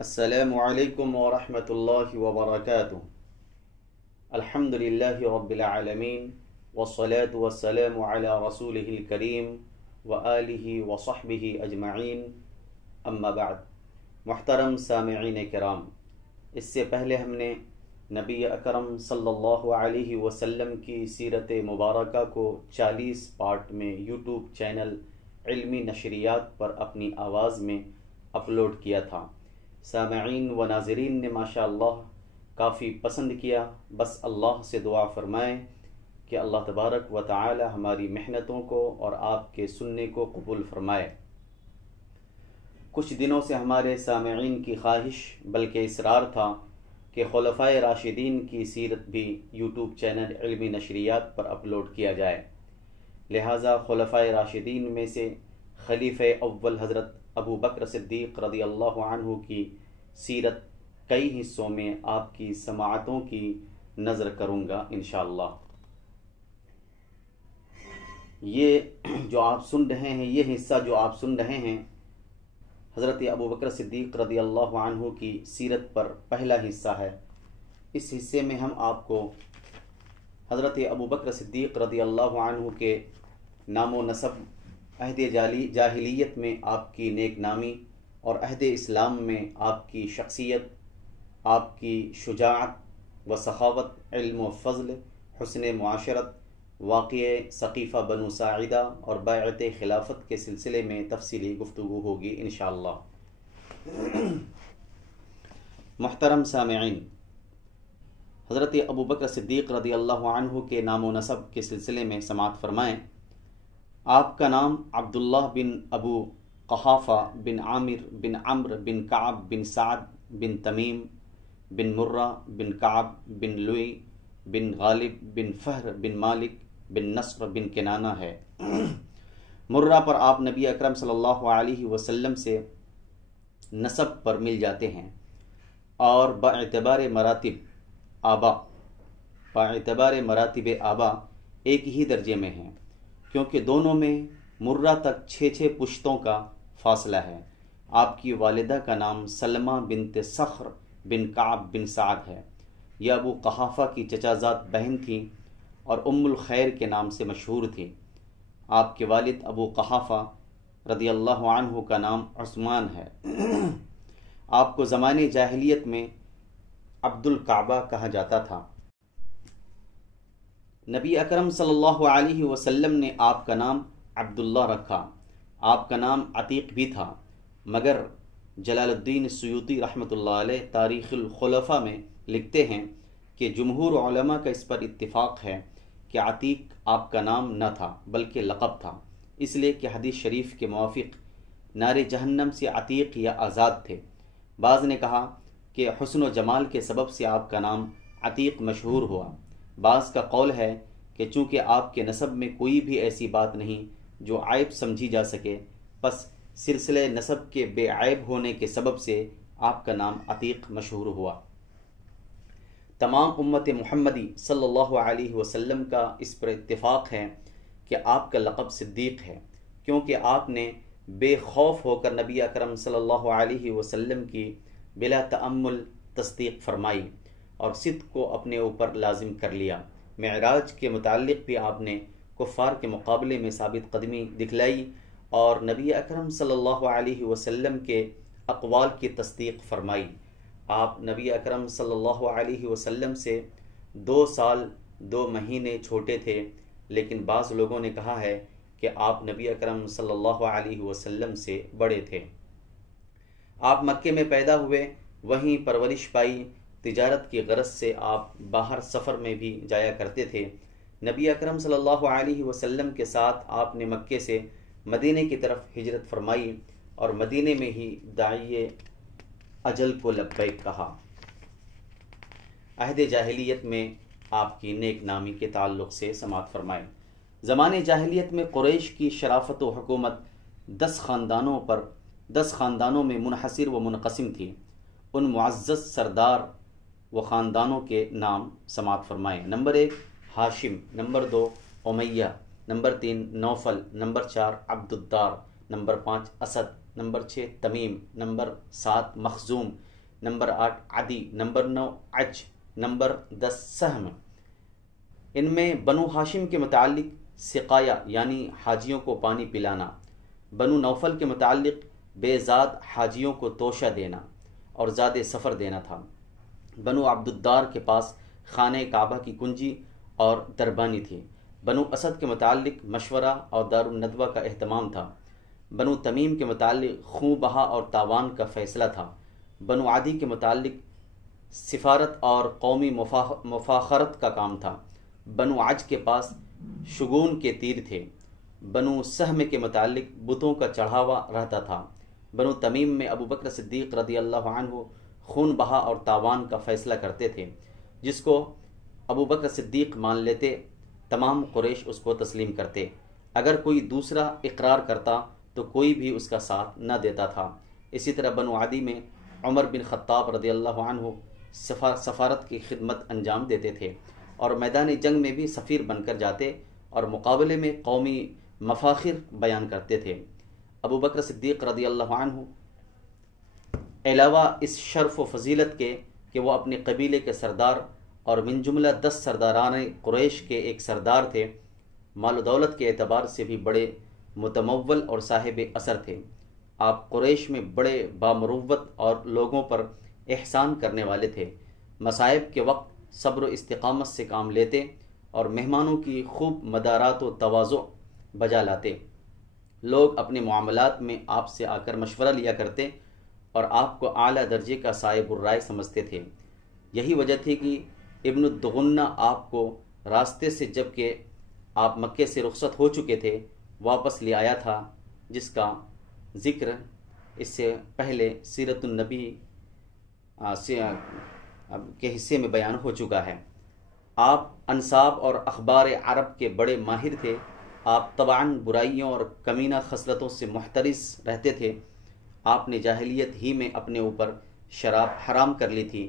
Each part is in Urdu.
السلام علیکم ورحمۃ اللہ وبرکاتہ۔ الحمدللہ رب العالمین والصلاة والسلام علی رسولہ الکریم وآلہ وصحبہ اجمعین، اما بعد۔ محترم سامعین کرام، اس سے پہلے ہم نے نبی اکرم صلی اللہ علیہ وسلم کی سیرت مبارکہ کو 40 پارٹ میں یوٹیوب چینل علمی نشریات پر اپنی آواز میں اپلوڈ کیا تھا۔ سامعین و ناظرین نے ماشاءاللہ کافی پسند کیا۔ بس اللہ سے دعا فرمائیں کہ اللہ تبارک و تعالی ہماری محنتوں کو اور آپ کے سننے کو قبول فرمائے۔ کچھ دنوں سے ہمارے سامعین کی خواہش بلکہ اصرار تھا کہ خلفائے راشدین کی سیرت بھی یوٹیوب چینل علمی نشریات پر اپلوڈ کیا جائے، لہٰذا خلفائے راشدین میں سے خلیفہ اول حضرت ابو بکر صدیق رضی اللہ عنہ کی سیرت کئی حصوں میں آپ کی سماعتوں کی نظر کروں گا انشاءاللہ۔ یہ جو آپ سن رہے ہیں، یہ حصہ جو آپ سن رہے ہیں حضرت ابو بکر صدیق رضی اللہ عنہ کی سیرت پر پہلا حصہ ہے۔ اس حصے میں ہم آپ کو حضرت ابو بکر صدیق رضی اللہ عنہ کے نام و نسب، عہد جاہلیت میں آپ کی نیک نامی اور عہد اسلام میں آپ کی شخصیت، آپ کی شجاعت و سخاوت، علم و فضل، حسن معاشرت، واقعہ سقیفہ بنو ساعدہ اور بیعت خلافت کے سلسلے میں تفصیلی گفتگو ہوگی انشاءاللہ۔ محترم سامعین، حضرت ابو بکر صدیق رضی اللہ عنہ کے نام و نسب کے سلسلے میں سماعت فرمائیں۔ آپ کا نام عبداللہ بن ابو قحافہ بن عامر بن عمرو بن کعب بن سعد بن تمیم بن مرہ بن کعب بن لوئی بن غالب بن فہر بن مالک بن نصر بن کنانہ ہے۔ مرہ پر آپ نبی اکرم صلی اللہ علیہ وسلم سے نسب پر مل جاتے ہیں، اور باعتبار مراتب آبا ایک ہی درجے میں ہیں، کیونکہ دونوں میں مرہ تک 6 پشتوں کا فاصلہ ہے۔ آپ کی والدہ کا نام سلمہ بنت صخر بن کعب بن سعد ہے۔ یہ ابو قحافہ کی چچا زاد بہن تھیں اور ام الخیر کے نام سے مشہور تھی۔ آپ کے والد ابو قحافہ رضی اللہ عنہ کا نام عثمان ہے۔ آپ کو زمانے جاہلیت میں عبد الکعبہ کہا جاتا تھا۔ نبی اکرم صلی اللہ علیہ وسلم نے آپ کا نام عبداللہ رکھا۔ آپ کا نام عتیق بھی تھا، مگر جلال الدین سیوطی رحمۃ اللہ علیہ تاریخ الخلفاء میں لکھتے ہیں کہ جمہور علماء کا اس پر اتفاق ہے کہ عتیق آپ کا نام نہ تھا بلکہ لقب تھا، اس لیے کہ حدیث شریف کے موافق نار جہنم سے عتیق یا آزاد تھے۔ بعض نے کہا کہ حسن و جمال کے سبب سے آپ کا نام عتیق مشہور ہوا۔ بعض کا قول ہے کہ چونکہ آپ کے نسب میں کوئی بھی ایسی بات نہیں جو عیب سمجھی جا سکے، پس سلسلہ نسب کے بے عیب ہونے کے سبب سے آپ کا نام عتیق مشہور ہوا۔ تمام امت محمدی صلی اللہ علیہ وسلم کا اس پر اتفاق ہے کہ آپ کا لقب صدیق ہے، کیونکہ آپ نے بے خوف ہو کر نبی اکرم صلی اللہ علیہ وسلم کی بلا تأمل تصدیق فرمائی اور صدق کو اپنے اوپر لازم کر لیا۔ معراج کے متعلق بھی آپ نے کفار کے مقابلے میں ثابت قدمی دکھلائی اور نبی اکرم صلی اللہ علیہ وسلم کے اقوال کی تصدیق فرمائی۔ آپ نبی اکرم صلی اللہ علیہ وسلم سے 2 سال 2 مہینے چھوٹے تھے، لیکن بعض لوگوں نے کہا ہے کہ آپ نبی اکرم صلی اللہ علیہ وسلم سے بڑے تھے۔ آپ مکے میں پیدا ہوئے، وہیں پرورش پائی۔ تجارت کی غرض سے آپ باہر سفر میں بھی جایا کرتے تھے۔ نبی اکرم صلی اللہ علیہ وسلم کے ساتھ آپ نے مکے سے مدینے کی طرف ہجرت فرمائی اور مدینے میں ہی داعی اجل کو لبیک کہا۔ عہد جاہلیت میں آپ کی نیک نامی کے تعلق سے سماعت فرمائیں۔ زمانے جاہلیت میں قریش کی شرافت و حکومت 10 خاندانوں میں منحصر و منقسم تھی۔ ان معزز سردار و خاندانوں کے نام سماعت فرمائیں۔ Number 1 Hashim, number 2 Umayya, number 3 Nawfal, number 4 Abd Aldar, number 5 Asad, number 6 Tamim, number 7 Makhzum, number 8 Adi, number 9 عج، نمبر 10 سہم۔ ان میں بنو ہاشم کے متعلق سقایا یعنی حاجیوں کو پانی پلانا، بنو نوفل کے متعلق بے زاد حاجیوں کو توشہ دینا اور زاد سفر دینا تھا۔ بنو عبد الدار کے پاس خانہ کعبہ کی کنجی اور دربانی تھی۔ بنو اسد کے متعلق مشورہ اور دار الندوہ کا اہتمام تھا۔ بنو تمیم کے متعلق خوں بہا اور تاوان کا فیصلہ تھا۔ بنو عدی کے متعلق سفارت اور قومی مفاخرت کا کام تھا۔ بنو عج کے پاس شگون کے تیر تھے۔ بنو سہم کے متعلق بتوں کا چڑھاوا رہتا تھا۔ بنو تمیم میں ابو بکر صدیق رضی اللہ عنہ خون بہا اور تاوان کا فیصلہ کرتے تھے، جس کو ابو بکر صدیق مان لیتے تمام قریش اس کو تسلیم کرتے۔ اگر کوئی دوسرا اقرار کرتا تو کوئی بھی اس کا ساتھ نہ دیتا تھا۔ اسی طرح بنو عدی میں عمر بن خطاب رضی اللہ عنہ سفارت کی خدمت انجام دیتے تھے اور میدان جنگ میں بھی سفیر بن کر جاتے اور مقابلے میں قومی مفاخر بیان کرتے تھے۔ ابو بکر صدیق رضی اللہ عنہ علاوہ اس شرف و فضیلت کے کہ وہ اپنے قبیلے کے سردار اور من جملہ 10 سرداران قریش کے ایک سردار تھے، مال و دولت کے اعتبار سے بھی بڑے متمول اور صاحب اثر تھے۔ آپ قریش میں بڑے بامروت اور لوگوں پر احسان کرنے والے تھے۔ مصائب کے وقت صبر و استقامت سے کام لیتے اور مہمانوں کی خوب مدارات و تواضع بجا لاتے۔ لوگ اپنے معاملات میں آپ سے آ کر مشورہ لیا کرتے اور آپ کو اعلیٰ درجے کا صاحب الرائے سمجھتے تھے۔ یہی وجہ تھی کہ ابن الدغنہ آپ کو راستے سے جب کہ آپ مکے سے رخصت ہو چکے تھے واپس لے آیا تھا، جس کا ذکر اس سے پہلے سیرت النبی کے حصے میں بیان ہو چکا ہے۔ آپ انساب اور اخبار عرب کے بڑے ماہر تھے۔ آپ طبعاً برائیوں اور کمینہ خصلتوں سے محترز رہتے تھے۔ آپ نے جاہلیت ہی میں اپنے اوپر شراب حرام کر لی تھی۔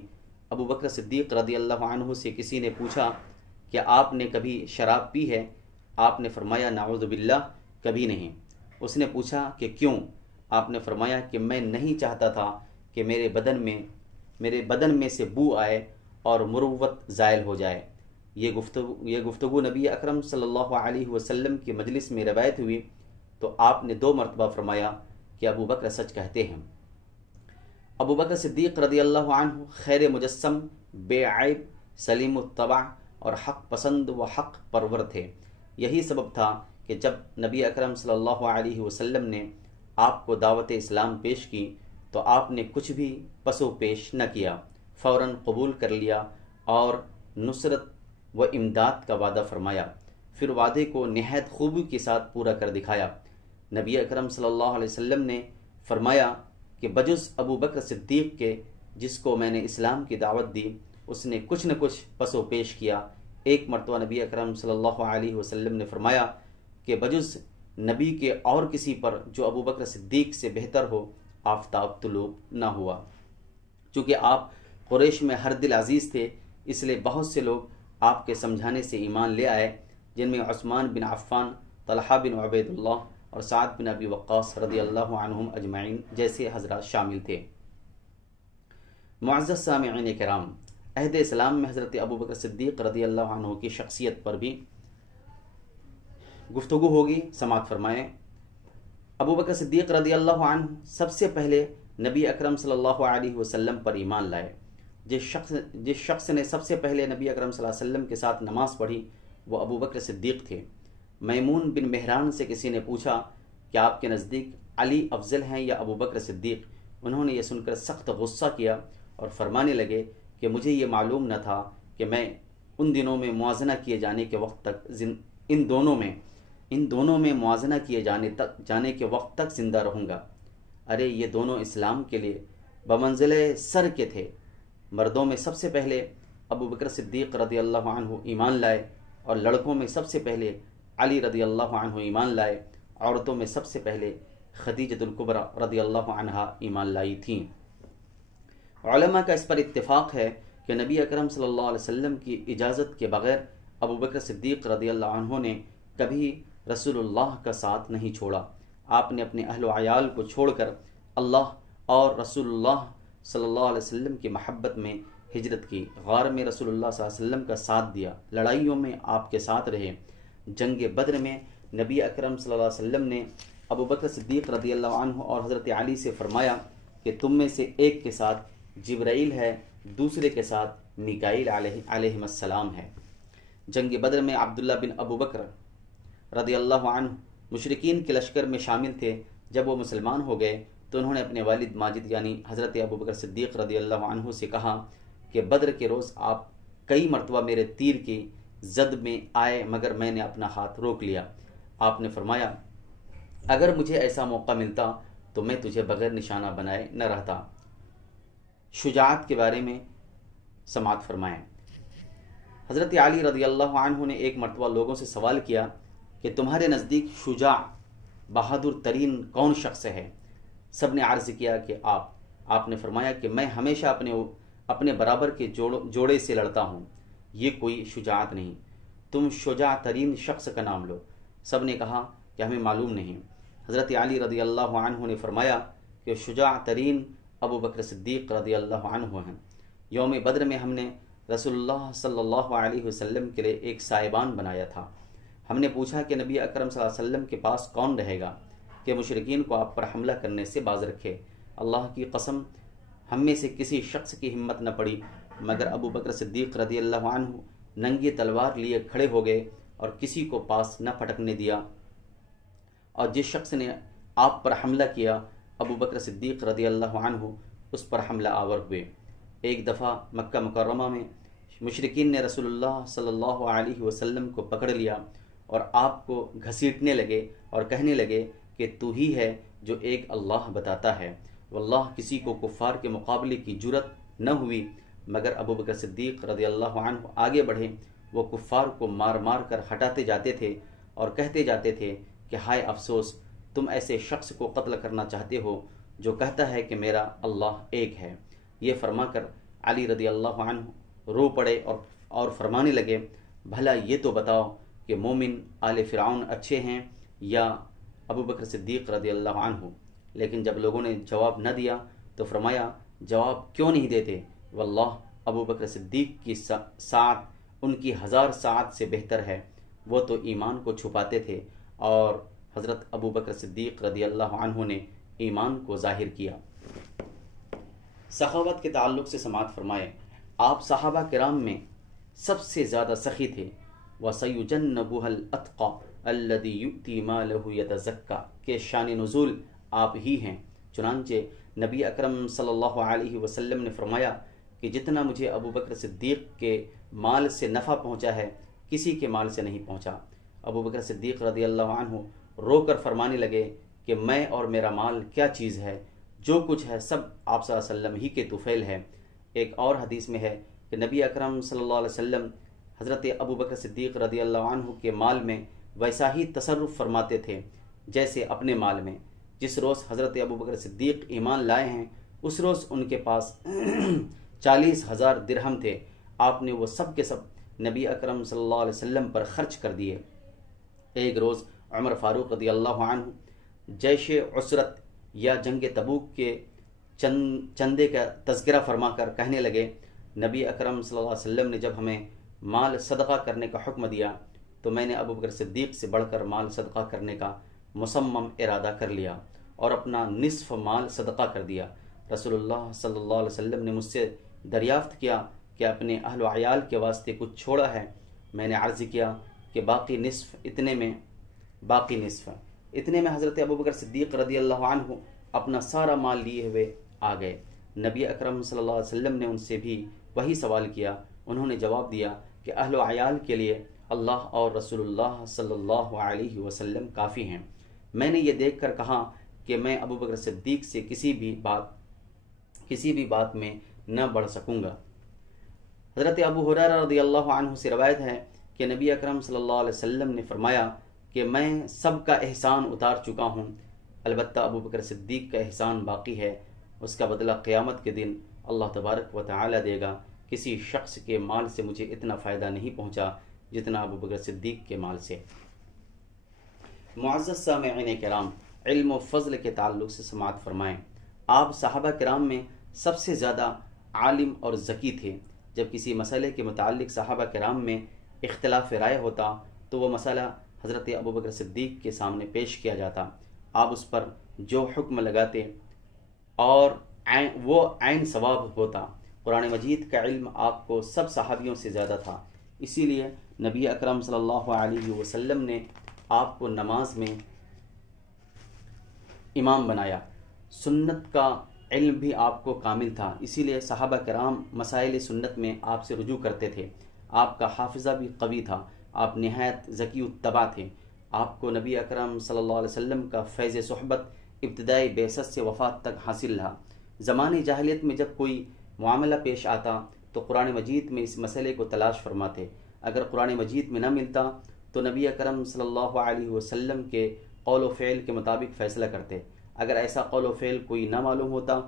ابو بکر صدیق رضی اللہ عنہ سے کسی نے پوچھا کہ آپ نے کبھی شراب پی ہے؟ آپ نے فرمایا نعوذ باللہ، کبھی نہیں۔ اس نے پوچھا کہ کیوں؟ آپ نے فرمایا کہ میں نہیں چاہتا تھا کہ میرے بدن میں سے بو آئے اور مروت زائل ہو جائے۔ یہ گفتگو نبی اکرم صلی اللہ علیہ وسلم کی مجلس میں روایت ہوئی تو آپ نے 2 مرتبہ فرمایا کہ ابو بکر سچ کہتے ہیں۔ ابو بکر صدیق رضی اللہ عنہ خیر مجسم، بے عیب، سلیم الطبع اور حق پسند و حق پرور تھے۔ یہی سبب تھا کہ جب نبی اکرم صلی اللہ علیہ وسلم نے آپ کو دعوت اسلام پیش کی تو آپ نے کچھ بھی پس و پیش نہ کیا، فوراً قبول کر لیا اور نصرت و امداد کا وعدہ فرمایا، پھر وعدے کو نہایت خوبی کے ساتھ پورا کر دکھایا۔ نبی اکرم صلی اللہ علیہ وسلم نے فرمایا کہ بجز ابو بکر صدیق کے، جس کو میں نے اسلام کی دعوت دی، اس نے کچھ نہ کچھ پس و پیش کیا۔ ایک مرتبہ نبی اکرم صلی اللہ علیہ وسلم نے فرمایا کہ بجز نبی کے اور کسی پر جو ابو بکر صدیق سے بہتر ہو آفتاب طلوع نہ ہوا۔ چونکہ آپ قریش میں ہر دل عزیز تھے، اس لیے بہت سے لوگ آپ کے سمجھانے سے ایمان لے آئے، جن میں عثمان بن عفان، طلحہ بن عبید اللہ اور سعد بن ابی وقاص رضی اللہ عنہم اجمعین جیسے حضرات شامل تھے۔ معزز سامعین کرام، عہد اسلام میں حضرت ابو بکر صدیق رضی اللہ عنہ کی شخصیت پر بھی گفتگو ہوگی، سماعت فرمائیں۔ ابو بکر صدیق رضی اللہ عنہ سب سے پہلے نبی اکرم صلی اللہ علیہ وسلم پر ایمان لائے۔ جس شخص نے سب سے پہلے نبی اکرم صلی اللہ علیہ وسلم کے ساتھ نماز پڑھی وہ ابو بکر صدیق تھے۔ میمون بن مہران سے کسی نے پوچھا کہ آپ کے نزدیک علی افضل ہیں یا ابو بکر صدیق؟ انہوں نے یہ سن کر سخت غصہ کیا اور فرمانے لگے کہ مجھے یہ معلوم نہ تھا کہ میں ان دنوں میں موازنہ کیے جانے کے وقت تک ان دونوں میں موازنہ کیے جانے کے وقت تک زندہ رہوں گا۔ ارے یہ دونوں اسلام کے لیے بمنزلہ سر کے تھے۔ مردوں میں سب سے پہلے ابو بکر صدیق رضی اللہ عنہ ایمان لائے اور لڑکوں میں سب سے پہلے علی رضی اللہ عنہ ایمان لائے۔ عورتوں میں سب سے پہلے خدیجۃ الکبریٰ رضی اللہ عنہا ایمان لائی تھیں۔ علماء کا اس پر اتفاق ہے کہ نبی اکرم صلی اللہ علیہ وسلم کی اجازت کے بغیر ابو بکر صدیق رضی اللہ عنہ نے کبھی رسول اللہ کا ساتھ نہیں چھوڑا۔ آپ نے اپنے اہل و عیال کو چھوڑ کر اللہ اور رسول اللہ صلی اللہ علیہ وسلم کی محبت میں ہجرت کی، غار میں رسول اللہ صلی اللہ علیہ وسلم کا ساتھ دیا، لڑائیوں میں آپ کے ساتھ رہے۔ جنگ بدر میں نبی اکرم صلی اللہ علیہ وسلم نے ابو بکر صدیق رضی اللہ عنہ اور حضرت علی سے فرمایا کہ تم میں سے ایک کے ساتھ جبرائیل ہے، دوسرے کے ساتھ میکائیل علیہ السلام ہے۔ جنگ بدر میں عبداللہ بن ابو بکر رضی اللہ عنہ مشرکین کے لشکر میں شامل تھے۔ جب وہ مسلمان ہو گئے تو انہوں نے اپنے والد ماجد یعنی حضرت ابو بکر صدیق رضی اللہ عنہ سے کہا کہ بدر کے روز آپ کئی مرتبہ میرے تیر کی زد میں آئے مگر میں نے اپنا ہاتھ روک لیا۔ آپ نے فرمایا اگر مجھے ایسا موقع ملتا تو میں تجھے بغیر نشانہ بنائے نہ رہتا۔ شجاعت کے بارے میں سماعت فرمائیں۔ حضرت علی رضی اللہ عنہ نے ایک مرتبہ لوگوں سے سوال کیا کہ تمہارے نزدیک شجاع بہادر ترین کون شخص ہے؟ سب نے عرض کیا کہ آپ نے فرمایا کہ میں ہمیشہ اپنے برابر کے جوڑے سے لڑتا ہوں، یہ کوئی شجاعت نہیں، تم شجاع ترین شخص کا نام لو۔ سب نے کہا کہ ہمیں معلوم نہیں۔ حضرت علی رضی اللہ عنہ نے فرمایا کہ شجاع ترین ابو بکر صدیق رضی اللہ عنہ ہیں۔ یوم بدر میں ہم نے رسول اللہ صلی اللہ علیہ وسلم کے لیے ایک سائبان بنایا تھا۔ ہم نے پوچھا کہ نبی اکرم صلی اللہ علیہ وسلم کے پاس کون رہے گا کہ مشرکین کو آپ پر حملہ کرنے سے باز رکھے۔ اللہ کی قسم ہم میں سے کسی شخص کی ہمت نہ پڑی مگر ابو بکر صدیق رضی اللہ عنہ ننگی تلوار لیے کھڑے ہو گئے اور کسی کو پاس نہ پھٹکنے دیا، اور جس شخص نے آپ پر حملہ کیا ابو بکر صدیق رضی اللہ عنہ اس پر حملہ آور ہوئے۔ ایک دفعہ مکہ مکرمہ میں مشرکین نے رسول اللہ صلی اللہ علیہ وسلم کو پکڑ لیا اور آپ کو گھسیٹنے لگے اور کہنے لگے کہ تو ہی ہے جو ایک اللہ بتاتا ہے۔ واللہ کسی کو کفار کے مقابلے کی جرت نہ ہوئی مگر ابو بکر صدیق رضی اللہ عنہ آگے بڑھے۔ وہ کفار کو مار مار کر ہٹاتے جاتے تھے اور کہتے جاتے تھے کہ ہائے افسوس، تم ایسے شخص کو قتل کرنا چاہتے ہو جو کہتا ہے کہ میرا اللہ ایک ہے۔ یہ فرما کر علی رضی اللہ عنہ رو پڑے اور فرمانے لگے بھلا یہ تو بتاؤ کہ مومن آل فرعون اچھے ہیں یا ابو بکر صدیق رضی اللہ عنہ؟ لیکن جب لوگوں نے جواب نہ دیا تو فرمایا جواب کیوں نہیں دیتے؟ واللہ ابو بکر صدیق کی ساعت ان کی 1000 ساعت سے بہتر ہے۔ وہ تو ایمان کو چھپاتے تھے اور حضرت ابو بکر صدیق رضی اللہ عنہ نے ایمان کو ظاہر کیا۔ سخاوت کے تعلق سے سماعت فرمائے۔ آپ صحابہ کرام میں سب سے زیادہ سخی تھے۔ وَسَيُجَنَّبُهَا الْأَتْقَى الَّذِي يُؤْتِي مَالَهُ يَتَزَكَّى کے شان نزول آپ ہی ہیں۔ چنانچہ نبی اکرم صلی اللہ علیہ وسلم نے فرمایا کہ جتنا مجھے ابو بکر صدیق کے مال سے نفع پہنچا ہے کسی کے مال سے نہیں پہنچا۔ ابو بکر صدیق رضی اللہ عنہ رو کر فرمانے لگے کہ میں اور میرا مال کیا چیز ہے، جو کچھ ہے سب آپ صلی اللہ علیہ وسلم ہی کے طفیل ہے۔ ایک اور حدیث میں ہے کہ نبی اکرم صلی اللہ علیہ وسلم حضرت ابو بکر صدیق رضی اللہ عنہ کے مال میں ویسا ہی تصرف فرماتے تھے جیسے اپنے مال میں۔ جس روز حضرت ابو بکر صدیق ایمان لائے ہیں اس روز ان کے پاس 40,000 درہم تھے۔ آپ نے وہ سب کے سب نبی اکرم صلی اللہ علیہ وسلم پر خرچ کر دیے۔ ایک روز عمر فاروق رضی اللہ عنہ جیش عسرت یا جنگ تبوک کے چندے کا تذکرہ فرما کر کہنے لگے نبی اکرم صلی اللہ علیہ وسلم نے جب ہمیں مال صدقہ کرنے کا حکم دیا تو میں نے ابو بکر صدیق سے بڑھ کر مال صدقہ کرنے کا مصمم ارادہ کر لیا اور اپنا نصف مال صدقہ کر دیا۔ رسول اللہ صلی اللہ علیہ وسلم نے مجھ سے دریافت کیا کہ اپنے اہل و عیال کے واسطے کچھ چھوڑا ہے؟ میں نے عرض کیا کہ باقی نصف۔ اتنے میں حضرت ابو بکر صدیق رضی اللہ عنہ اپنا سارا مال لیے ہوئے آ گئے۔ نبی اکرم صلی اللہ علیہ وسلم نے ان سے بھی وہی سوال کیا۔ انہوں نے جواب دیا کہ اہل و عیال کے لیے اللہ اور رسول اللہ صلی اللہ علیہ وسلم کافی ہیں۔ میں نے یہ دیکھ کر کہا کہ میں ابو بکر صدیق سے کسی بھی بات میں نہ بڑھ سکوں گا۔ حضرت ابو ہریرہ رضی اللہ عنہ سے روایت ہے کہ نبی اکرم صلی اللہ علیہ وسلم نے فرمایا کہ میں سب کا احسان اتار چکا ہوں، البتہ ابو بکر صدیق کا احسان باقی ہے، اس کا بدلہ قیامت کے دن اللہ تبارک و تعالی دے گا۔ کسی شخص کے مال سے مجھے اتنا فائدہ نہیں پہنچا جتنا ابو بکر صدیق کے مال سے۔ معزز سامعین کرام، علم و فضل کے تعلق سے سماعت فرمائیں۔ آپ صحابہ کرام میں سب سے زیادہ عالم اور ذکی تھے۔ جب کسی مسئلے کے متعلق صحابہ کرام میں اختلاف رائے ہوتا تو وہ مسئلہ حضرت ابوبکر صدیق کے سامنے پیش کیا جاتا، آپ اس پر جو حکم لگاتے اور وہ عین ثواب ہوتا۔ قرآن مجید کا علم آپ کو سب صحابیوں سے زیادہ تھا، اسی لیے نبی اکرم صلی اللہ علیہ وسلم نے آپ کو نماز میں امام بنایا۔ سنت کا علم بھی آپ کو کامل تھا، اسی لیے صحابہ کرام مسائل سنت میں آپ سے رجوع کرتے تھے۔ آپ کا حافظہ بھی قوی تھا، آپ نہایت ذکی الطبع تھے۔ آپ کو نبی اکرم صلی اللہ علیہ وسلم کا فیض صحبت ابتدائی بعثت سے وفات تک حاصل رہا۔ زمانے جاہلیت میں جب کوئی معاملہ پیش آتا تو قرآن مجید میں اس مسئلے کو تلاش فرماتے، اگر قرآن مجید میں نہ ملتا تو نبی اکرم صلی اللہ علیہ وسلم کے قول و فعل کے مطابق فیصلہ کرتے۔ اگر ایسا قول و فعل کوئی نہ معلوم ہوتا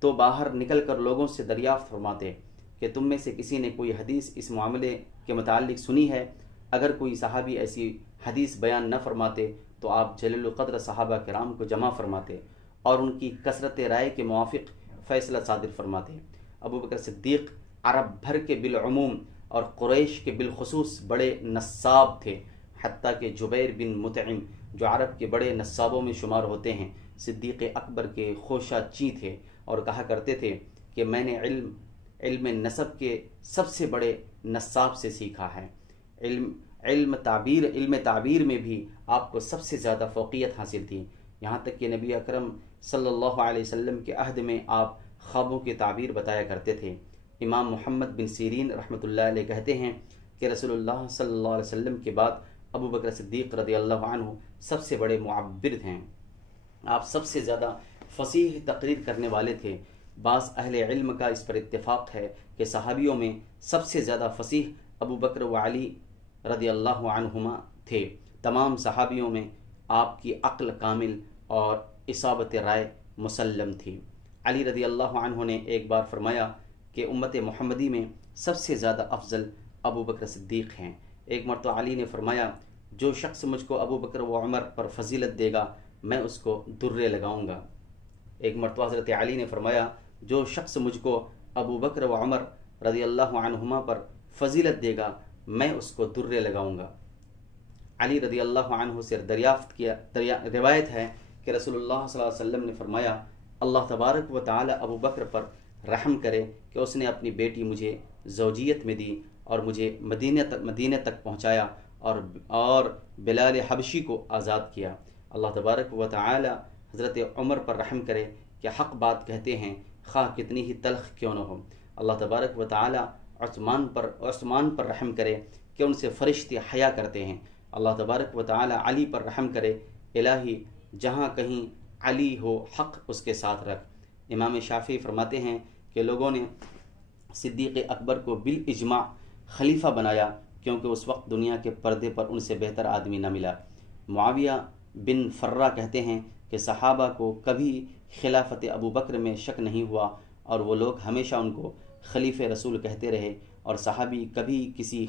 تو باہر نکل کر لوگوں سے دریافت فرماتے کہ تم میں سے کسی نے کوئی حدیث اس معاملے کے متعلق سنی ہے؟ اگر کوئی صحابی ایسی حدیث بیان نہ فرماتے تو آپ جلیل القدر صحابہ کرام کو جمع فرماتے اور ان کی کثرت رائے کے موافق فیصلہ صادر فرماتے۔ ابوبکر صدیق عرب بھر کے بالعموم اور قریش کے بالخصوص بڑے نصاب تھے، حتیٰ کہ جبیر بن مطعم جو عرب کے بڑے نصابوں میں شمار ہوتے ہیں، صدیق اکبر کے خوشہ چی تھے اور کہا کرتے تھے کہ میں نے علم نسب کے سب سے بڑے نصاب سے سیکھا ہے۔ علم تعبیر میں بھی آپ کو سب سے زیادہ فوقیت حاصل تھی، یہاں تک کہ نبی اکرم صلی اللہ علیہ وسلم کے عہد میں آپ خوابوں کی تعبیر بتایا کرتے تھے۔ امام محمد بن سیرین رحمۃ اللہ علیہ کہتے ہیں کہ رسول اللہ صلی اللہ علیہ وسلم کے بعد ابوبکر صدیق رضی اللہ عنہ سب سے بڑے معبر ہیں، آپ سب سے زیادہ فصیح تقریر کرنے والے تھے۔ بعض اہل علم کا اس پر اتفاق ہے کہ صحابیوں میں سب سے زیادہ فصیح ابوبکر و علی رضی اللہ عنہما تھے۔ تمام صحابیوں میں آپ کی عقل کامل اور اصابت رائے مسلم تھی۔ علی رضی اللہ عنہ نے ایک بار فرمایا کہ امت محمدی میں سب سے زیادہ افضل ابوبکر صدیق ہیں۔ ایک مرتبہ علی نے فرمایا جو شخص مجھ کو ابوبکر و عمر پر فضیلت دے گا میں اس کو درے لگاؤں گا۔ ایک مرتبہ حضرت علی نے فرمایا جو شخص مجھ کو ابوبکر و عمر رضی اللہ عنہما پر فضیلت دے گا میں اس کو درے لگاؤں گا۔ علی رضی اللہ عنہ سے روایت ہے کہ رسول اللہ صلی اللہ علیہ وسلم نے فرمایا اللہ تبارک و تعالی ابوبکر پر رحم کرے کہ اس نے اپنی بیٹی مجھے زوجیت میں دی اور مجھے مدینہ تک پہنچایا اور بلال حبشی کو آزاد کیا۔ اللہ تبارک و تعالی حضرت عمر پر رحم کرے کہ حق بات کہتے ہیں خواہ کتنی ہی تلخ کیوں نہ ہو۔ اللہ تبارک و تعالی عثمان پر رحم کرے کہ ان سے فرشتے حیا کرتے ہیں۔ اللہ تبارک و تعالی علی پر رحم کرے، الہی جہاں کہیں علی ہو حق اس کے ساتھ رکھ۔ امام شافعی فرماتے ہیں کہ لوگوں نے صدیق اکبر کو بالاجماع خلیفہ بنایا کیونکہ اس وقت دنیا کے پردے پر ان سے بہتر آدمی نہ ملا۔ معاویہ بن فرہ کہتے ہیں کہ صحابہ کو کبھی خلافت ابوبکر میں شک نہیں ہوا اور وہ لوگ ہمیشہ ان کو خلیفہ رسول کہتے رہے، اور صحابی کبھی کسی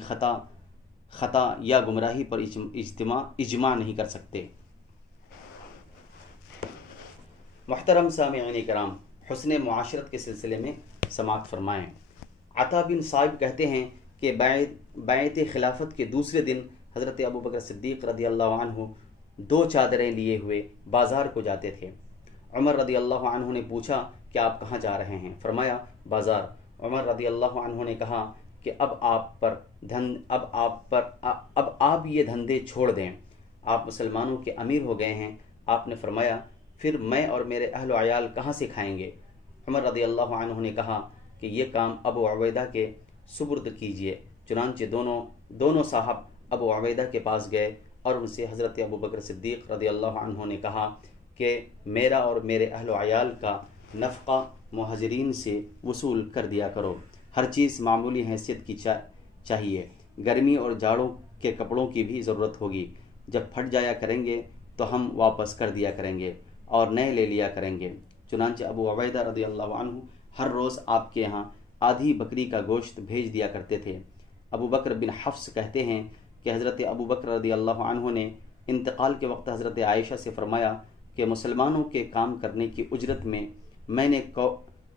خطا یا گمراہی پر اجماع نہیں کر سکتے۔ محترم سامعین کرام، حسن معاشرت کے سلسلے میں سماعت فرمائیں۔ عطا بن صائب کہتے ہیں کہ بیعت خلافت کے دوسرے دن حضرت ابوبکر صدیق رضی اللہ عنہ 2 چادریں لیے ہوئے بازار کو جاتے تھے۔ عمر رضی اللہ عنہ نے پوچھا کہ آپ کہاں جا رہے ہیں؟ فرمایا بازار۔ عمر رضی اللہ عنہ نے کہا کہ اب آپ یہ دھندے چھوڑ دیں، آپ مسلمانوں کے امیر ہو گئے ہیں۔ آپ نے فرمایا پھر میں اور میرے اہل و عیال کہاں سے کھائیں گے؟ عمر رضی اللہ عنہ نے کہا کہ یہ کام ابو عبیدہ کے سپرد کیجیے۔ چنانچہ دونوں صاحب ابو عبیدہ کے پاس گئے اور ان سے حضرت ابوبکر صدیق رضی اللہ عنہ نے کہا کہ میرا اور میرے اہل و عیال کا نفقہ مہاجرین سے وصول کر دیا کرو، ہر چیز معمولی حیثیت کی چاہیے، گرمی اور جاڑوں کے کپڑوں کی بھی ضرورت ہوگی، جب پھٹ جایا کریں گے تو ہم واپس کر دیا کریں گے اور نئے لے لیا کریں گے۔ چنانچہ ابو عبیدہ رضی اللہ عنہ ہر روز آپ کے یہاں آدھی بکری کا گوشت بھیج دیا کرتے تھے۔ ابو بکر بن حفص کہتے ہیں کہ حضرت ابو بکر رضی اللہ عنہ نے انتقال کے وقت حضرت عائشہ سے فرمایا کہ مسلمانوں کے کام کرنے کی اجرت میں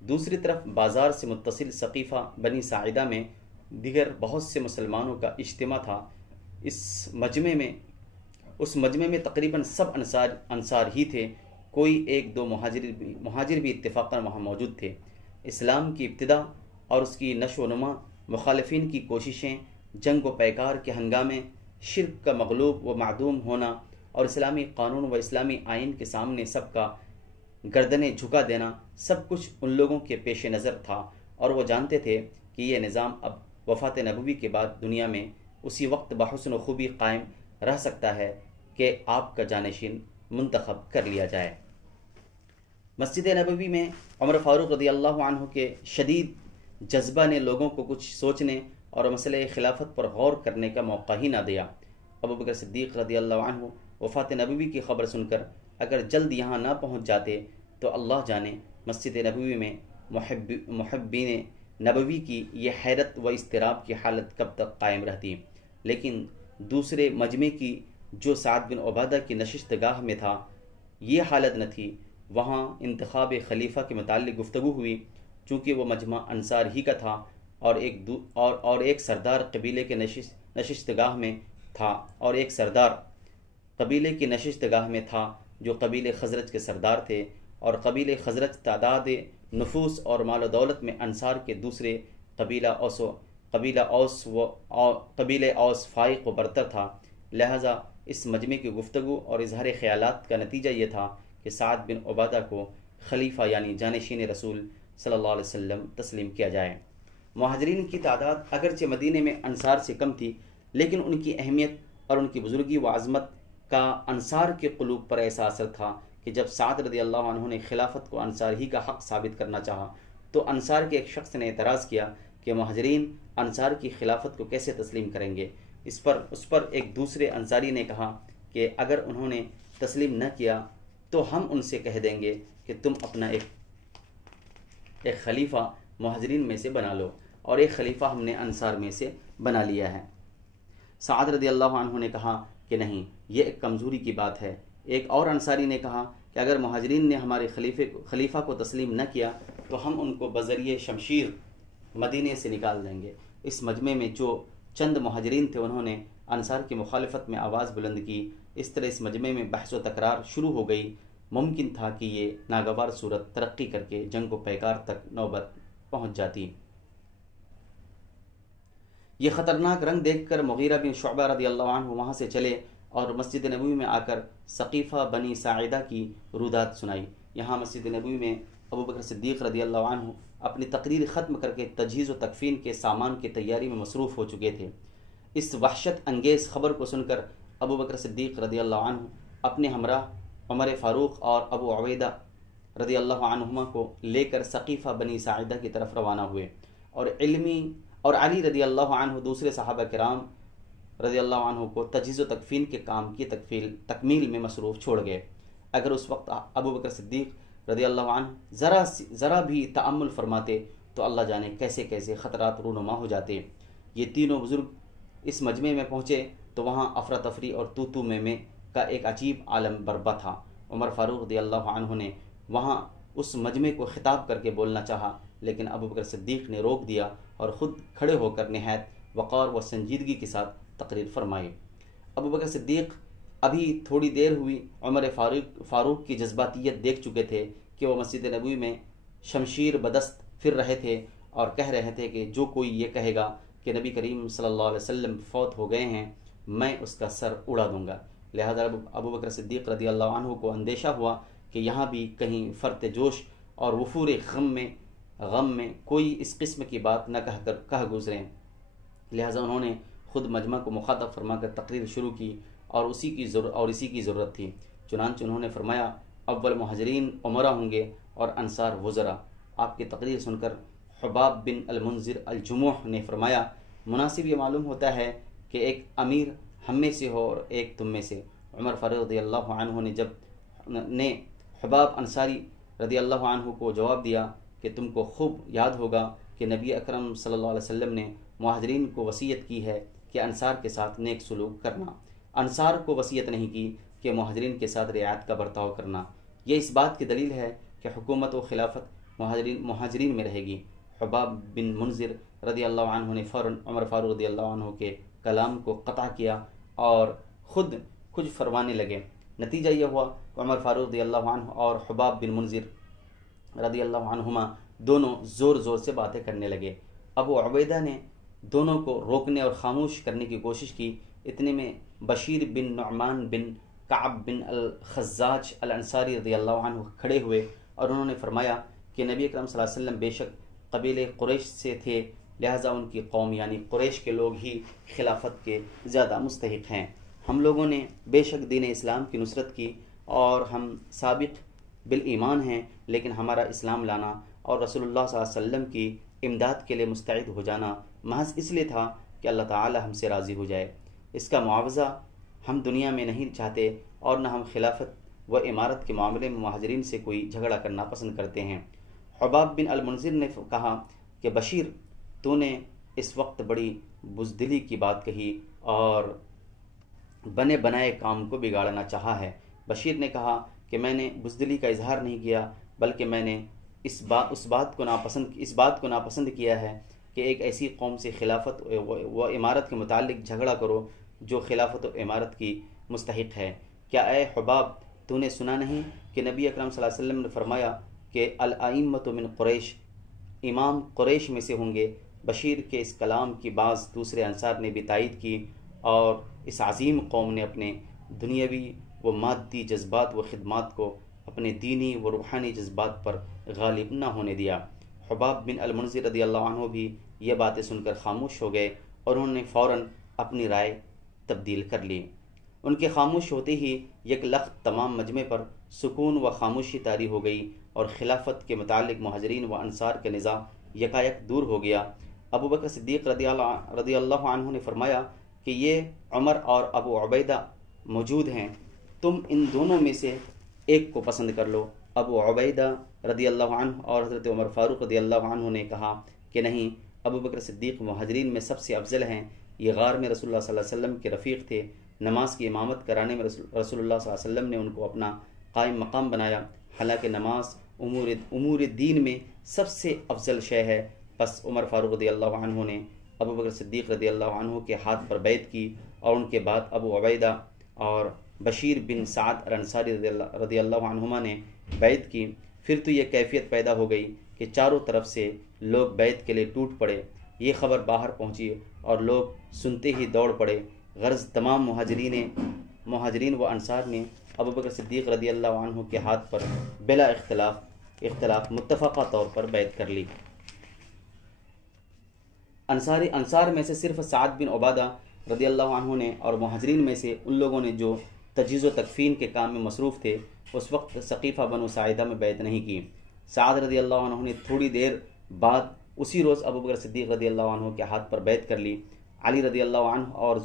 دوسری طرف بازار سے متصل سقیفہ بنی ساعدہ میں دیگر بہت سے مسلمانوں کا اجتماع تھا۔ اس مجمع میں تقریباً سب انصار ہی تھے، کوئی ایک دو مہاجر بھی اتفاقاً وہاں موجود تھے۔ اسلام کی ابتدا اور اس کی نشو و نما، مخالفین کی کوششیں، جنگ و پیکار کے ہنگامے، شرک کا مغلوب و معدوم ہونا اور اسلامی قانون و اسلامی آئین کے سامنے سب کا گردنیں جھکا دینا، سب کچھ ان لوگوں کے پیش نظر تھا، اور وہ جانتے تھے کہ یہ نظام اب وفات نبوی کے بعد دنیا میں اسی وقت بحسن و خوبی قائم رہ سکتا ہے کہ آپ کا جانشین منتخب کر لیا جائے۔ مسجد نبوی میں عمر فاروق رضی اللہ عنہ کے شدید جذبہ نے لوگوں کو کچھ سوچنے اور مسئلہ خلافت پر غور کرنے کا موقع ہی نہ دیا۔ ابوبکر صدیق رضی اللہ عنہ وفات نبوی کی خبر سن کر اگر جلد یہاں نہ پہنچ جاتے تو اللہ جانے مسجد نبوی میں محبین نبوی کی یہ حیرت و اضطراب کی حالت کب تک قائم رہتی۔ لیکن دوسرے مجمع کی جو سعد بن عبادہ کی نشست گاہ میں تھا یہ حالت نہ تھی، وہاں انتخاب خلیفہ کے متعلق گفتگو ہوئی۔ چونکہ وہ مجمع انصار ہی کا تھا اور ایک سردار قبیلے کے نشست گاہ میں تھا اور ایک سردار قبیلے کی نشست گاہ میں تھا جو قبیلے خزرج کے سردار تھے، اور قبیلے خزرج تعداد نفوس اور مال و دولت میں انصار کے دوسرے قبیلہ اوس فائق و برتر تھا۔ لہذا اس مجمع کی گفتگو اور اظہار خیالات کا نتیجہ یہ تھا کہ سعد بن عبادہ کو خلیفہ یعنی جانشین رسول صلی اللہ علیہ وسلم تسلیم کیا جائے۔ مہاجرین کی تعداد اگرچہ مدینے میں انصار سے کم تھی، لیکن ان کی اہمیت اور ان کی بزرگی و عظمت کا انصار کے قلوب پر ایسا اثر تھا کہ جب سعد رضی اللہ عنہ نے خلافت کو انصار ہی کا حق ثابت کرنا چاہا تو انصار کے ایک شخص نے اعتراض کیا کہ مہاجرین انصار کی خلافت کو کیسے تسلیم کریں گے۔ اس پر ایک دوسرے انصاری نے کہا کہ اگر انہوں نے تسلیم نہ کیا تو ہم ان سے کہہ دیں گے کہ تم اپنا ایک خلیفہ مہاجرین میں سے بنا لو، اور ایک خلیفہ ہم نے انصار میں سے بنا لیا ہے۔ سعد رضی اللہ عنہ نے کہا کہ نہیں، یہ ایک کمزوری کی بات ہے۔ ایک اور انصاری نے کہا کہ اگر مہاجرین نے ہمارے خلیفہ کو تسلیم نہ کیا تو ہم ان کو بذریعہ شمشیر مدینے سے نکال دیں گے۔ اس مجمع میں جو چند مہاجرین تھے انہوں نے انصار کی مخالفت میں آواز بلند کی۔ اس طرح اس مجمع میں بحث و تکرار شروع ہو گئی۔ ممکن تھا کہ یہ ناگوار صورت ترقی کر کے جنگ و پیکار تک نوبت پہنچ جاتی۔ یہ خطرناک رنگ دیکھ کر مغیرہ بن شعبہ رضی اللہ عنہ وہاں سے چلے اور مسجد نبوی میں آ کر سقیفہ بنی ساعدہ کی رودات سنائی۔ یہاں مسجد نبوی میں ابوبکر صدیق رضی اللہ عنہ اپنی تقریر ختم کر کے تجہیز و تکفین کے سامان کی تیاری میں مصروف ہو چکے تھے۔ اس وحشت انگیز خبر کو سن کر ابوبکر صدیق رضی اللہ عنہ اپنے ہمراہ عمر فاروق اور ابو عبیدہ رضی اللہ عنہما کو لے کر سقیفہ بنی ساعدہ کی طرف روانہ ہوئے، اور علی رضی اللہ عنہ دوسرے صحابہ کرام رضی اللہ عنہ کو تجہیز و تکفین کے کام کی تکمیل میں مصروف چھوڑ گئے۔ اگر اس وقت ابوبکر صدیق رضی اللہ عنہ ذرا بھی تأمل فرماتے تو اللہ جانے کیسے کیسے خطرات رونما ہو جاتے۔ یہ تینوں بزرگ اس مجمع میں پہنچے تو وہاں افراتفری اور تو میں کا ایک عجیب عالم برپا تھا۔ عمر فاروق رضی اللہ عنہ نے وہاں اس مجمع کو خطاب کر کے بولنا چاہا، لیکن ابوبکر صدیق نے روک دیا اور خود کھڑے ہو کر نہایت وقار و سنجیدگی کے ساتھ تقریر فرمائی۔ ابوبکر صدیق ابھی تھوڑی دیر ہوئی عمر فاروق کی جذباتیت دیکھ چکے تھے کہ وہ مسجد نبوی میں شمشیر بدست پھر رہے تھے اور کہہ رہے تھے کہ جو کوئی یہ کہے گا کہ نبی کریم صلی اللہ علیہ وسلم فوت ہو گئے ہیں میں اس کا سر اڑا دوں گا۔ لہذا ابوبکر صدیق رضی اللہ عنہ کو اندیشہ ہوا کہ یہاں بھی کہیں فرط جوش اور وفور غم میں کوئی اس قسم کی بات نہ کہہ گزریں۔ لہذا انہوں نے خود مجمع کو مخاطب فرما کر تقریر شروع کی اور اسی کی ضرورت تھی۔ چنانچہ انہوں نے فرمایا اول مہاجرین عمرہ ہوں گے اور انصار وزراء۔ آپ کی تقریر سن کر حباب بن المنذر الجموح نے فرمایا مناسب یہ معلوم ہوتا ہے کہ ایک امیر ہم میں سے ہو اور ایک تم میں سے۔ عمر فاروق رضی اللہ عنہ نے حباب انصاری رضی اللہ عنہ کو جواب دیا کہ تم کو خوب یاد ہوگا کہ نبی اکرم صلی اللہ علیہ وسلم نے مہاجرین کو وصیت کی ہے کہ انصار کے ساتھ نیک سلوک کرنا، انصار کو وصیت نہیں کی کہ مہاجرین کے ساتھ رعایت کا برتاؤ کرنا۔ یہ اس بات کی دلیل ہے کہ حکومت و خلافت مہاجرین میں رہے گی۔ حباب بن منذر رضی اللہ عنہ نے فوراً عمر فاروق رضی اللہ عنہ کے کلام کو قطع کیا اور خود کچھ فرمانے لگے۔ نتیجہ یہ ہوا کہ عمر فاروق رضی اللہ عنہ اور حباب بن منذر رضی اللہ عنہما دونوں زور زور سے باتیں کرنے لگے۔ ابو عبیدہ نے دونوں کو روکنے اور خاموش کرنے کی کوشش کی۔ اتنے میں بشیر بن نعمان بن کعب بن الخزاج الانصاری رضی اللہ عنہ کھڑے ہوئے اور انہوں نے فرمایا کہ نبی اکرم صلی اللہ علیہ وسلم بے شک قبیلے قریش سے تھے، لہٰذا ان کی قوم یعنی قریش کے لوگ ہی خلافت کے زیادہ مستحق ہیں۔ ہم لوگوں نے بے شک دین اسلام کی نصرت کی اور ہم سابق بالایمان ہیں، لیکن ہمارا اسلام لانا اور رسول اللہ صلی اللہ علیہ وسلم کی امداد کے لیے مستعد ہو جانا محض اس لیے تھا کہ اللہ تعالی ہم سے راضی ہو جائے۔ اس کا معاوضہ ہم دنیا میں نہیں چاہتے اور نہ ہم خلافت و امارت کے معاملے میں مہاجرین سے کوئی جھگڑا کرنا پسند کرتے ہیں۔ حباب بن المنذر نے کہا کہ بشیر، تو نے اس وقت بڑی بزدلی کی بات کہی اور بنے بنائے کام کو بگاڑنا چاہا ہے۔ بشیر نے کہا کہ میں نے بزدلی کا اظہار نہیں کیا، بلکہ میں نے اس بات کو ناپسند کیا ہے کہ ایک ایسی قوم سے خلافت و امارت کے متعلق جھگڑا کرو جو خلافت و امارت کی مستحق ہے۔ کیا اے حباب، تو نے سنا نہیں کہ نبی اکرم صلی اللہ علیہ وسلم نے فرمایا کہ الائمۃ من قریش، امام قریش میں سے ہوں گے۔ بشیر کے اس کلام کی بعض دوسرے انصار نے بھی تائید کی اور اس عظیم قوم نے اپنے دنیاوی و مادی جذبات و خدمات کو اپنے دینی و روحانی جذبات پر غالب نہ ہونے دیا۔ حباب بن المنذر رضی اللہ عنہ بھی یہ باتیں سن کر خاموش ہو گئے اور انہوں نے فوراً اپنی رائے تبدیل کر لی۔ ان کے خاموش ہوتے ہی یک لخت تمام مجمع پر سکون و خاموشی طاری ہو گئی اور خلافت کے متعلق مہاجرین و انصار کا نزاع یکایک دور ہو گیا۔ ابو بکر صدیق رضی اللہ عنہ نے فرمایا کہ یہ عمر اور ابو عبیدہ موجود ہیں، تم ان دونوں میں سے ایک کو پسند کر لو۔ ابو عبیدہ رضی اللہ عنہ اور حضرت عمر فاروق رضی اللہ عنہ نے کہا کہ نہیں، ابو بکر صدیق مہاجرین میں سب سے افضل ہیں، یہ غار میں رسول اللہ صلی اللہ علیہ وسلم کے رفیق تھے، نماز کی امامت کرانے میں رسول اللہ صلی اللہ علیہ وسلم نے ان کو اپنا قائم مقام بنایا، حالانکہ نماز امور دین میں سب سے افضل شے ہے۔ پس عمر فاروق رضی اللہ عنہ نے ابو بکر صدیق رضی اللہ عنہ کے ہاتھ پر بیعت کی اور ان کے بعد ابو عبیدہ اور بشیر بن سعد الانصاری رضی اللہ عنہما نے بیعت کی۔ پھر تو یہ کیفیت پیدا ہو گئی کہ چاروں طرف سے لوگ بیعت کے لیے ٹوٹ پڑے۔ یہ خبر باہر پہنچی اور لوگ سنتے ہی دوڑ پڑے۔ غرض تمام مہاجرین و انصار نے ابو بکر صدیق رضی اللہ عنہ کے ہاتھ پر بلا اختلاف متفقہ طور پر بیعت کر لی۔ انصار میں سے صرف سعد بن عبادہ رضی اللہ عنہ نے اور مہاجرین میں سے ان لوگوں نے جو تجہیز و تکفین کے کام میں مصروف تھے اس وقت ثقیفہ بنو ساعدہ میں بیعت نہیں کی۔ سعد رضی اللہ عنہ نے تھوڑی دیر بعد اسی روز ابو بکر صدیق رضی اللہ عنہ کے ہاتھ پر بیعت کر لی۔ علی رضی اللہ عنہ اور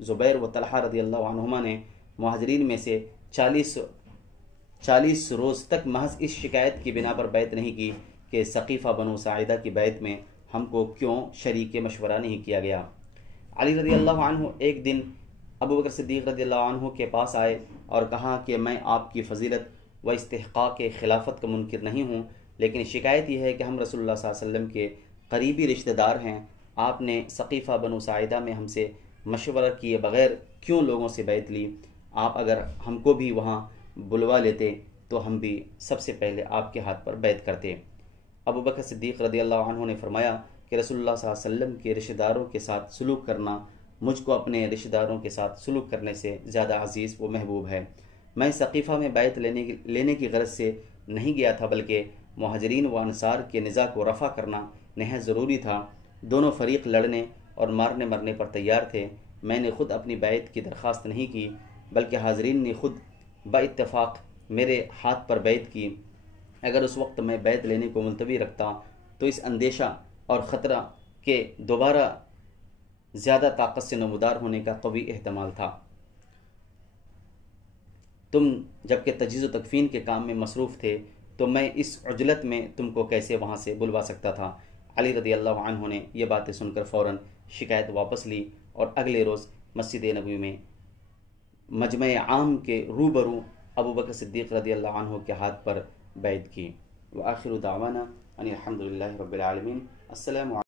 زبیر و طلحہ رضی اللہ عنہما نے مہاجرین میں سے 40 روز تک محض اس شکایت کی بنا پر بیعت نہیں کی کہ ثقیفہ بنو ساعدہ کی بیعت میں ہم کو کیوں شریک مشورہ نہیں کیا گیا۔ علی رضی اللہ عنہ ایک دن ابو بکر صدیق رضی اللہ عنہ کے پاس آئے اور کہا کہ میں آپ کی فضیلت و استحقاق خلافت کا منکر نہیں ہوں، لیکن شکایت یہ ہے کہ ہم رسول اللہ صلی اللہ علیہ وسلم کے قریبی رشتہ دار ہیں۔ آپ نے ثقیفہ بنو ساعدہ میں ہم سے مشورہ کیے بغیر کیوں لوگوں سے بیعت لی؟ آپ اگر ہم کو بھی وہاں بلوا لیتے تو ہم بھی سب سے پہلے آپ کے ہاتھ پر بیعت کرتے۔ ابو بکر صدیق رضی اللہ عنہ نے فرمایا کہ رسول اللہ صلی اللہ علیہ وسلم کے رشتہ داروں کے ساتھ سلوک کرنا مجھ کو اپنے رشتہ داروں کے ساتھ سلوک کرنے سے زیادہ عزیز و محبوب ہے۔ میں ثقیفہ میں بیعت لینے کی غرض سے نہیں گیا تھا، بلکہ مہاجرین و انصار کے نزاع کو رفع کرنا نہایت ضروری تھا۔ دونوں فریق لڑنے اور مارنے مرنے پر تیار تھے۔ میں نے خود اپنی بیعت کی درخواست نہیں کی، بلکہ حاضرین نے خود با اتفاق میرے ہاتھ پر بیعت کی۔ اگر اس وقت میں بیعت لینے کو ملتوی رکھتا تو اس اندیشہ اور خطرہ کے دوبارہ زیادہ طاقت سے نمودار ہونے کا قوی احتمال تھا۔ تم جبکہ تجہیز و تکفین کے کام میں مصروف تھے تو میں اس عجلت میں تم کو کیسے وہاں سے بلوا سکتا تھا؟ علی رضی اللہ عنہ نے یہ باتیں سن کر فوراً شکایت واپس لی اور اگلے روز مسجد نبوی میں مجمع عام کے روبرو ابو بکر صدیق رضی اللہ عنہ کے ہاتھ پر بیعت کی۔ وآخر دعوانا الحمد للہ رب العالمین. السلام